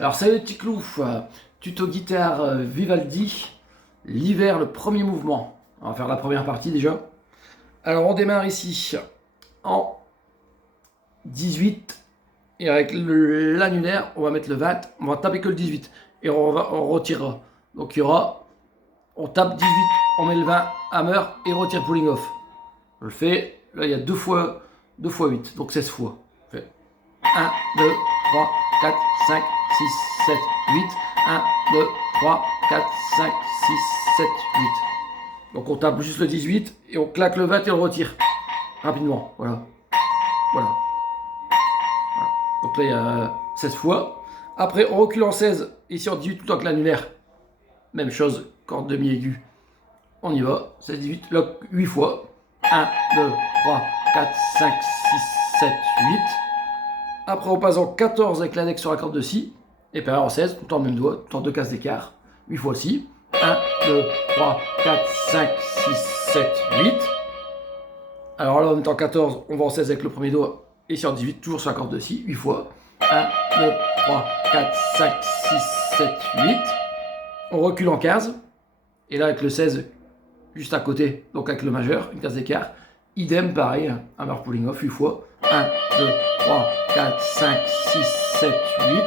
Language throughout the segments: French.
Alors salut les petits clous, tuto guitare Vivaldi, l'hiver, le premier mouvement. On va faire la première partie déjà. Alors on démarre ici en 18 et avec l'annulaire on va mettre le 20, on va taper que le 18 et on retirera. Donc il y aura, on tape 18, on met le 20, hammer et on retire pulling off. Je le fais, là il y a 2 fois 8, donc 16 fois. Je fais 1, 2, 3, 4, 5, 6, 7, 8. 1, 2, 3, 4, 5, 6, 7, 8. Donc on tape juste le 18 et on claque le 20 et on le retire. Rapidement, voilà. Voilà. Donc là il y a 16 fois. Après on recule en 16, ici en 18 tout le temps que l'annulaire. Même chose, corde demi-aiguë. On y va, 16, 18, lock 8 fois. 1, 2, 3, 4, 5, 6, 7, 8. Après on passe en 14 avec l'index sur la corde de Si. Et puis en 16, tout le temps le même doigt, tout le temps 2 cases d'écart. 8 fois Si. 1, 2, 3, 4, 5, 6, 7, 8. Alors là on est en 14, on va en 16 avec le premier doigt. Et sur 18, toujours sur la corde de Si, 8 fois. 1, 2, 3, 4, 5, 6, 7, 8. On recule en 15. Et là avec le 16, juste à côté, donc avec le majeur, une case d'écart. Idem, pareil, hammer pulling off, 8 fois. 1, 2, 3, 4, 5, 6, 7, 8.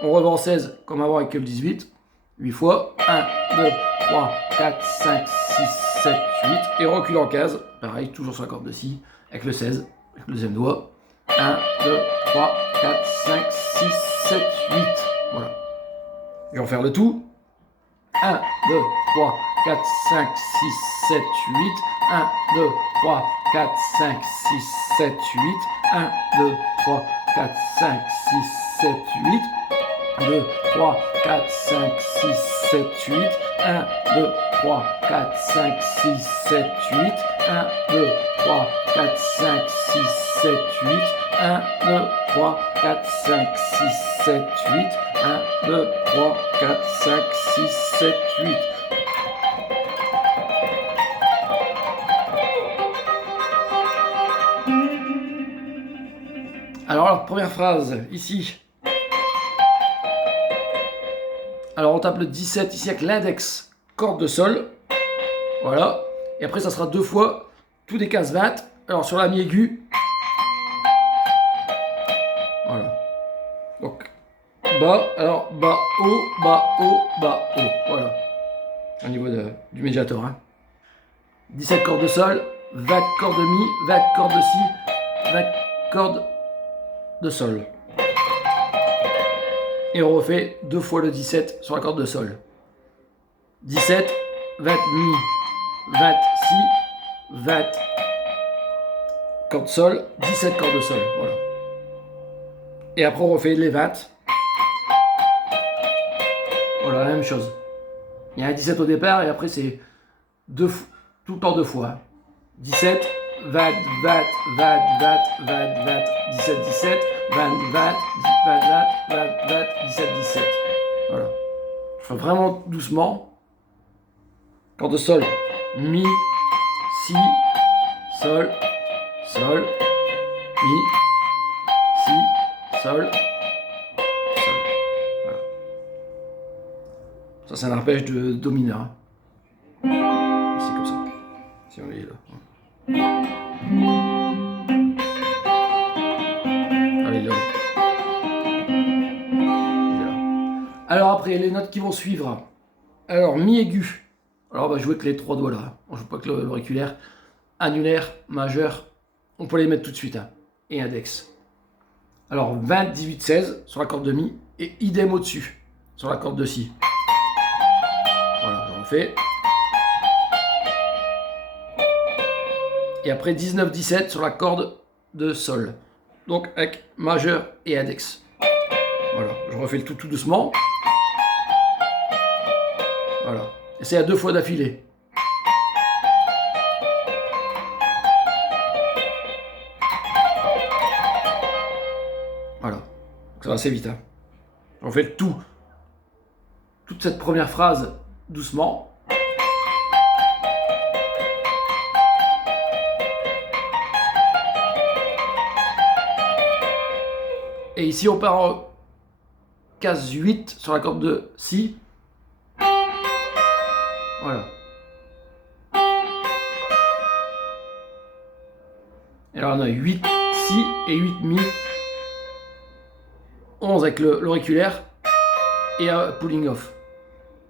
On revend en 16, comme avant avec le 18. 8 fois. 1, 2, 3, 4, 5, 6, 7, 8. Et on recule en 15. Pareil, toujours sur la corde de Si, avec le 16, avec le deuxième doigt. 1, 2, 3, 4, 5, 6, 7, 8. Voilà. Je vais refaire le tout. 1, 2, 3, 4, 5, 6, 7, 8. 1, 2, 3, 4, 5, 6, 7, 8. 1, 2, 3, 4, 5, 6, 7, 8. 2, 3, 4, 5, 6, 7, 8. 1, 2, 3, 4, 5, 6, 7, 8. 1, 2, 3, 4, 5, 6, 7, 8. 1, 2, 3, 4, 5, 6, 7, 8. 1, 2, 3, 4, 5, 6, 7, 8. Alors la première phrase, ici. Alors on tape le 17 ici avec l'index, corde de Sol. Voilà. Et après ça sera 2 fois, tous des cases 20. Alors sur la mi-aiguë. Voilà. Donc bas, alors bas, haut, bas, haut, bas, haut. Voilà. Au niveau du médiator. 17 cordes de Sol, 20 cordes de Mi, 20 cordes de Si, 20 cordes de Sol. Et on refait 2 fois le 17 sur la corde de Sol. 17, 20 Mi, 20 Si, 20 cordes Sol, 17 cordes de Sol. Voilà. Et après on refait les 20. Voilà, la même chose. Il y a un 17 au départ et après c'est tout le temps 2 fois. 17, 20, 20, 20, 20, 20, 20, 17, 17, 20, 20, 20, 20, 20, 20, 17, 17. Voilà. Je fais vraiment doucement. Corde de Sol, Mi, Si, Sol, Sol, Mi, Si, Sol, Sol. Voilà. Ça c'est un arpège de Do mineur. C'est comme ça. Si on est là. Allez, là. Alors après, les notes qui vont suivre. Alors, mi aigu. Alors, on va jouer avec les 3 doigts là. On joue pas avec l'auriculaire. Annulaire, majeur. On peut les mettre tout de suite. Et index. Alors, 20, 18, 16 sur la corde de Mi. Et idem au-dessus. Sur la corde de Si. Voilà, on fait. Et après 19, 17 sur la corde de Sol. Donc avec majeur et index. Voilà, je refais le tout doucement. Voilà. Et c'est à 2 fois d'affilée. Voilà. Donc ça va assez vite. Je refais le tout. Toute cette première phrase doucement. Et ici on part case 8 sur la corde de Si. Voilà. Et là on a 8 Si et 8 Mi. 11 avec l'auriculaire et un pulling off.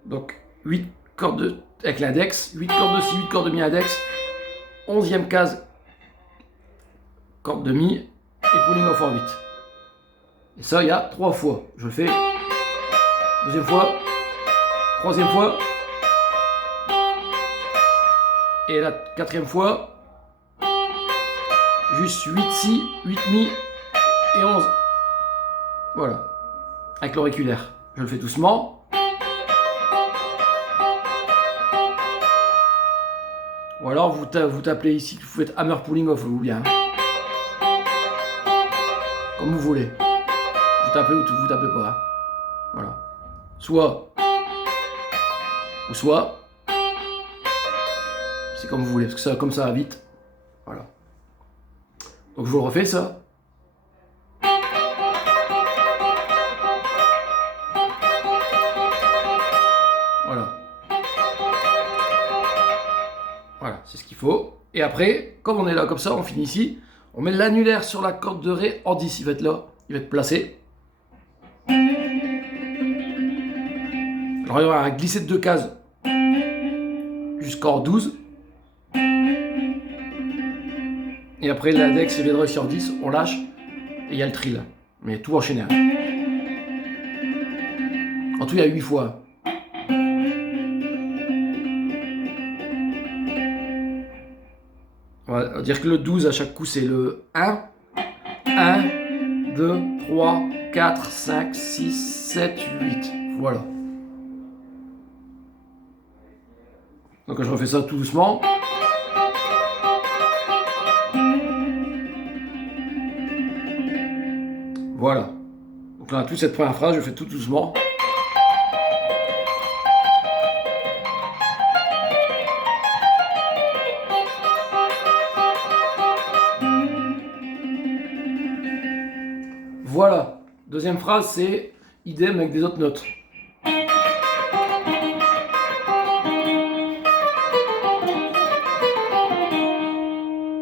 Donc 8 cordes avec l'index, 8 cordes de Si, 8 cordes de Mi index, 11e case, corde de Mi et pulling off en 8. Et ça, il y a 3 fois. Je le fais. Deuxième fois, troisième fois. Et la 4e fois, juste 8 Si, 8 Mi et 11. Voilà. Avec l'auriculaire. Je le fais doucement. Ou alors vous tapez ici, vous faites hammer pulling off ou bien. Comme vous voulez. Vous tapez ou vous tapez pas. Hein. Voilà. Soit. Ou soit. C'est comme vous voulez, parce que ça, comme ça va vite. Voilà. Donc je vous le refais ça. Voilà. Voilà, c'est ce qu'il faut. Et après, comme on est là comme ça, on finit ici. On met l'annulaire sur la corde de Ré en 10. Il va être là, il va être placé. Alors il y aura un glissé de 2 cases jusqu'en 12. Et après l'index, il viendra sur 10, on lâche. Et il y a le trill. Mais tout enchaîné. En tout, il y a 8 fois. On va dire que le 12 à chaque coup c'est le 1. 1, 2, 3, 4, 5, 6, 7, 8. Voilà. Donc je refais ça tout doucement. Voilà. Donc là, toute cette première phrase, je fais tout doucement. Voilà. Deuxième phrase, c'est idem avec des autres notes.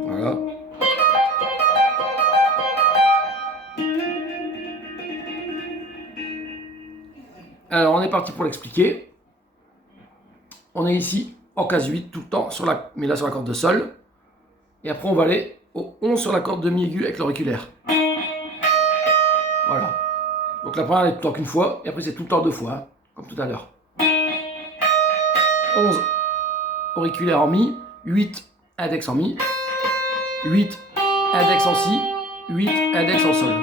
Voilà. Alors, on est parti pour l'expliquer. On est ici en case 8 tout le temps, mais là sur la corde de Sol. Et après, on va aller au 11 sur la corde de Mi aiguë avec l'auriculaire. Voilà. Donc la première, elle est tout le temps qu'une fois, et après, c'est tout le temps 2 fois, hein, comme tout à l'heure. 11 auriculaire en Mi, 8 index en Mi, 8 index en Si, 8 index en Sol.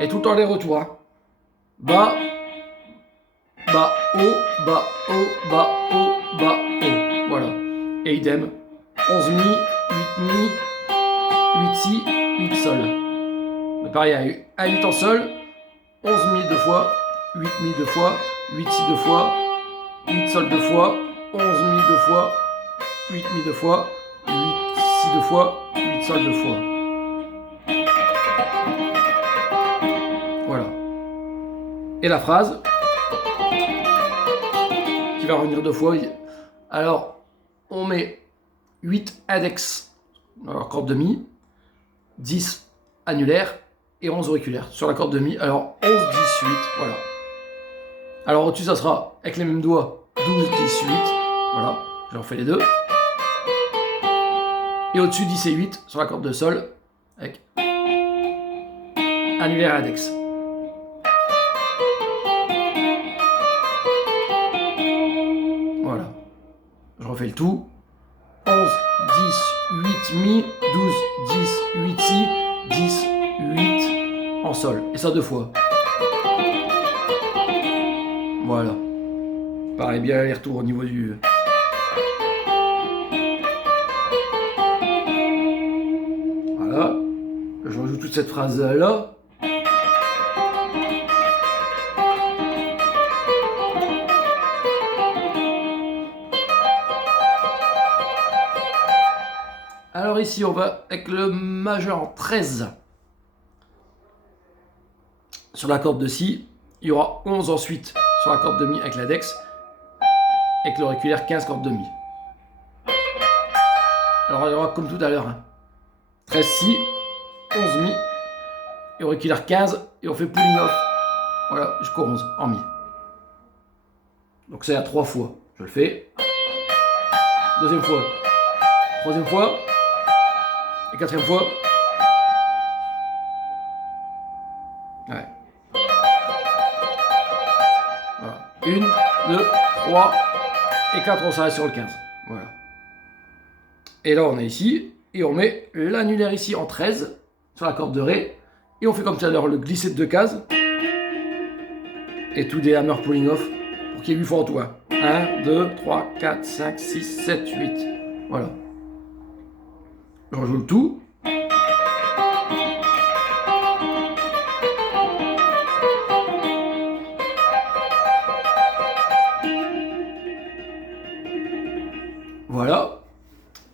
Et tout le temps les retours. Hein. Bas, bas, haut, bas, haut, bas, haut, bas, haut. Voilà. Et idem. 11 Mi, 8 Mi, 8 Si, 8 Sol. Mais pareil, il y a 8 en Sol, 11 Mi 2 fois, 8 Mi 2 fois, 8 Si 2 fois, 8 Sol 2 fois, 11 Mi 2 fois, 8 Mi 2 fois, 8 Si 2 fois, 8 Sol 2 fois. Voilà. Et la phrase qui va revenir 2 fois. Alors, on met 8 index dans la corde de Mi, 10 annulaire et 11 auriculaire sur la corde de Mi. Alors 11, 10, 8, voilà. Alors au-dessus, ça sera avec les mêmes doigts 12, 10, 8. Voilà, je refais les deux. Et au-dessus, 10 et 8 sur la corde de Sol avec annulaire et index. Voilà. Je refais le tout. 11, 10, 8 Mi, 12, 10, 8 Si, 10, 8 en Sol. Et ça 2 fois. Voilà. Pareil, bien les retours au niveau du... Voilà. Je rejoue toute cette phrase-là. Alors ici, on va avec le majeur en 13 sur la corde de Si. Il y aura 11 ensuite sur la corde de mi avec l'index. Avec l'auriculaire 15 cordes de mi. Alors il y aura comme tout à l'heure. 13 si, 11 mi, et auriculaire 15, et on fait pulling off. Voilà, jusqu'au 11 en mi. Donc c'est à 3 fois. Je le fais. Deuxième fois. Troisième fois. Et quatrième fois. Ouais. Voilà. 1, 2, 3 et 4, on s'arrête sur le 15. Voilà. Et là, on est ici. Et on met l'annulaire ici en 13 sur la corde de Ré. Et on fait comme tout à l'heure le glisser de 2 cases. Et tout des hammer pulling off pour qu'il y ait 8 fois en tout. 1, 2, 3, 4, 5, 6, 7, 8. Voilà. Je rejoue le tout. Voilà.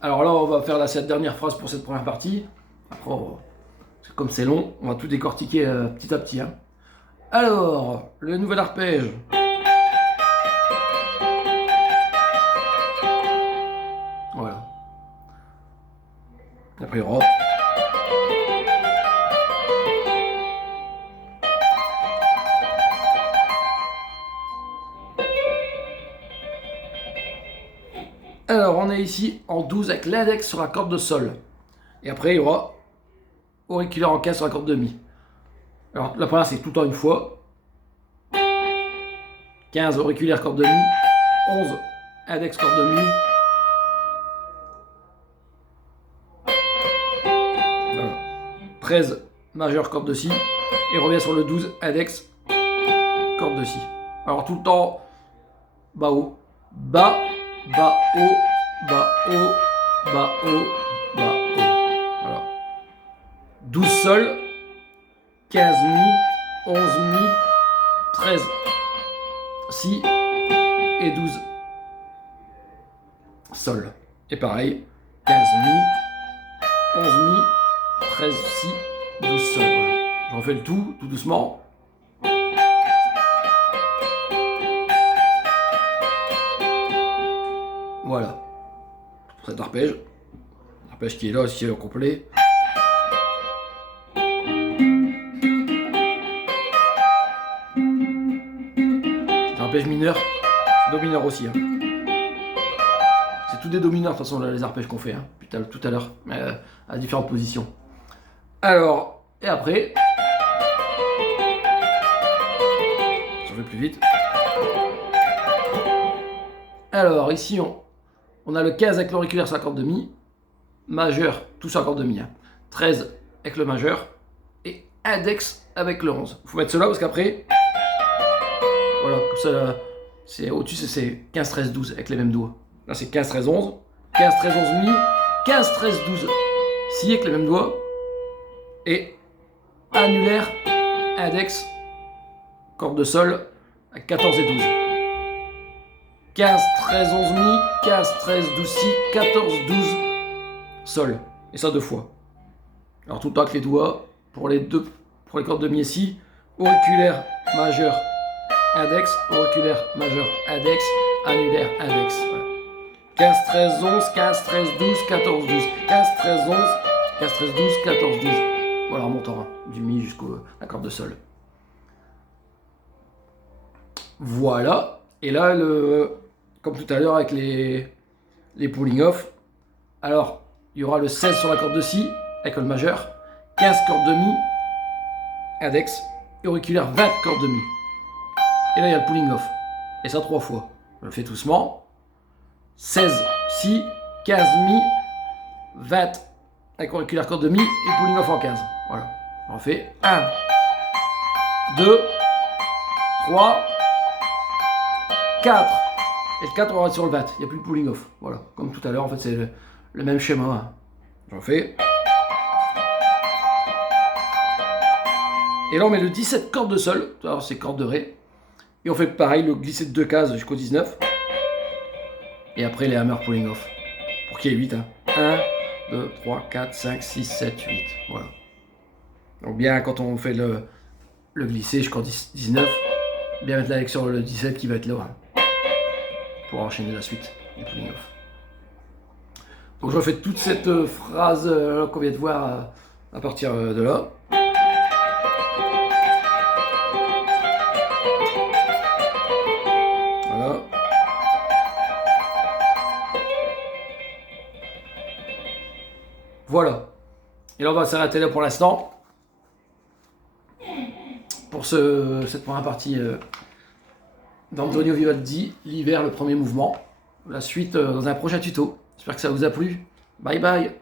Alors là, on va faire cette dernière phrase pour cette première partie. Après, comme c'est long, on va tout décortiquer petit à petit. Alors, le nouvel arpège. Voilà. Après, il y aura. Alors, on est ici en 12 avec l'index sur la corde de sol. Et après, il y aura auriculaire en 15 sur la corde de mi. Alors, la première, c'est tout le temps une fois. 15 auriculaire corde de mi. 11 index corde de mi. Voilà. 13 majeur corde de si. Et revient sur le 12 index corde de si. Alors, tout le temps bas haut. Bas, bas haut, bas haut, bas haut, bas haut. Voilà. 12 sol. 15 mi, 11 mi, 13 si et 12 sol. Et pareil, 15 mi, 11 mi, 13 si, 12 sol. Voilà. Je refais le tout doucement. Voilà. Pour cet arpège. L'arpège qui est là aussi au complet. Arpège mineur, domineur aussi. C'est tout des domineurs de toute façon là, les arpèges qu'on fait tout à l'heure, à différentes positions. Alors, et après, j'en fais plus vite. Alors ici on a le 15 avec l'auriculaire sur la corde de mi, majeur tout sur la corde de mi, 13 avec le majeur et index avec le 11. Il faut mettre cela parce qu'après, voilà, comme ça, c'est au-dessus, c'est 15, 13, 12 avec les mêmes doigts. Là, c'est 15, 13, 11. 15, 13, 11 mi. 15, 13, 12 si avec les mêmes doigts. Et annulaire, index, corde de sol à 14 et 12. 15, 13, 11 mi. 15, 13, 12 si. 14, 12 sol. Et ça 2 fois. Alors tout le temps avec les doigts pour les cordes de mi et si. Auriculaire, majeur, index, auriculaire, majeur, index, annulaire, index. Voilà. 15, 13, 11, 15, 13, 12, 14, 12. 15, 13, 11, 15, 13, 12, 14, 12. Voilà, en montant du mi jusqu'à la corde de sol. Voilà. Et là, comme tout à l'heure avec les pulling off, alors, il y aura le 16 sur la corde de si, avec le majeur, 15 cordes de mi, index, auriculaire 20 cordes de mi. Et là, il y a le pulling off. Et ça 3 fois. Je le fais doucement. 16 si, 15 mi, 20 avec auriculaire corde de mi et pulling off en 15. Voilà. On fait 1, 2, 3, 4. Et le 4, on va être sur le 20. Il n'y a plus de pulling off. Voilà. Comme tout à l'heure, en fait, c'est le même schéma. J'en fais. Et là, on met le 17 cordes de sol. Alors, c'est cordes de Ré. Et on fait pareil, le glisser de 2 cases jusqu'au 19. Et après, les hammer pulling off. Pour qu'il y ait 8. 1, 2, 3, 4, 5, 6, 7, 8. Voilà. Donc bien, quand on fait le glisser jusqu'au 19. Bien mettre l'avec sur le 17 qui va être là hein, pour enchaîner la suite du pulling off. Donc je refais toute cette phrase qu'on vient de voir à partir de là. Voilà. Voilà. Et là on va s'arrêter là pour l'instant. Pour cette première partie d'Antonio Vivaldi, l'hiver, le premier mouvement. La suite dans un prochain tuto. J'espère que ça vous a plu. Bye bye.